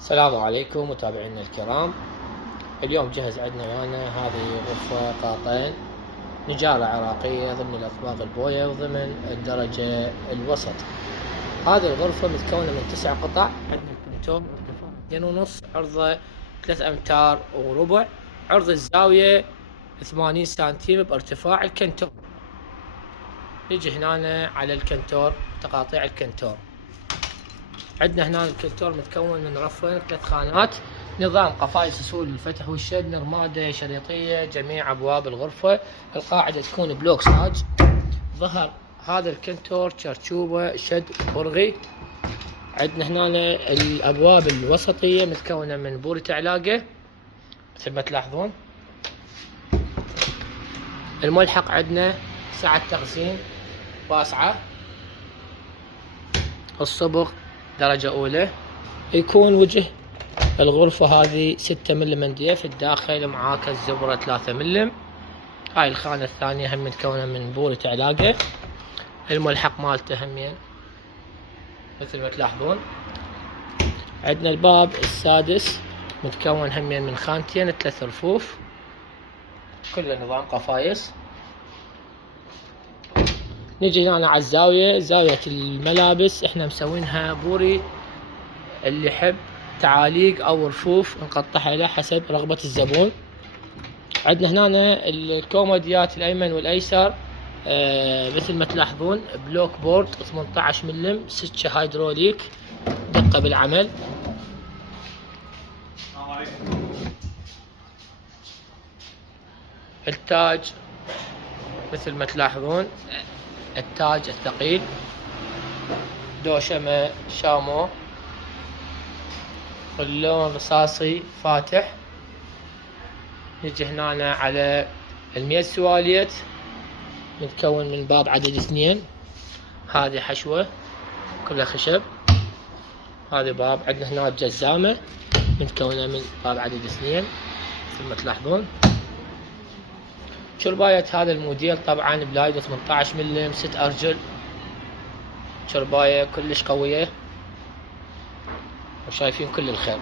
السلام عليكم متابعينا الكرام. اليوم جهز عندنا ويانا هذه غرفة قاطين نجارة عراقية ضمن الأطباق البوية وضمن الدرجة الوسط. هذه الغرفة متكونة من 9 قطع. عندنا الكنتور ارتفاع 2.5، عرضه 3 أمتار وربع، عرض الزاوية 80 سنتيم بارتفاع الكنتور. نجي هنا على الكنتور، تقاطيع الكنتور. عندنا هنا الكنتور متكون من رفين 3 خانات، نظام قفايز سهول الفتح والشد، نرمادة شريطية، جميع أبواب الغرفة. القاعدة تكون بلوك ساج. ظهر هذا الكنتور شرشوبة شد برغي. عندنا هنا الأبواب الوسطية متكونة من بورة علاقة مثل ما تلاحظون. الملحق عندنا سعة تخزين واسعة، الصبغ درجة أولى. يكون وجه الغرفة هذه 6 ملم MDF، الداخل معاكس زبرة 3 ملم. هاي الخانة الثانية هم متكونة من بورة علاقة. الملحق مالته همين مثل ما تلاحظون. عندنا الباب السادس متكون همين من خانتين 3 رفوف، كله نظام قفايس. نجي هنا على الزاوية، زاوية الملابس احنا مسوينها بوري، اللي يحب تعاليق او رفوف نقطعها على حسب رغبة الزبون. عندنا هنا الكوموديات الايمن والايسر مثل ما تلاحظون بلوك بورد 18 ملم، سكة هيدروليك، دقة بالعمل. التاج مثل ما تلاحظون، التاج الثقيل، دوشمة شامو، اللون رصاصي فاتح. نجي هنا على الميز سواليت، متكون من باب عدد 2. هذه حشوة كلها خشب. هذا باب. عندنا هنا جزامة متكونة من باب عدد 2 مثل ما تلاحظون. شرباية هذا الموديل طبعا بلايد 18 ملم، 6 أرجل. شرباية كلش قوية وشايفين كل الخير.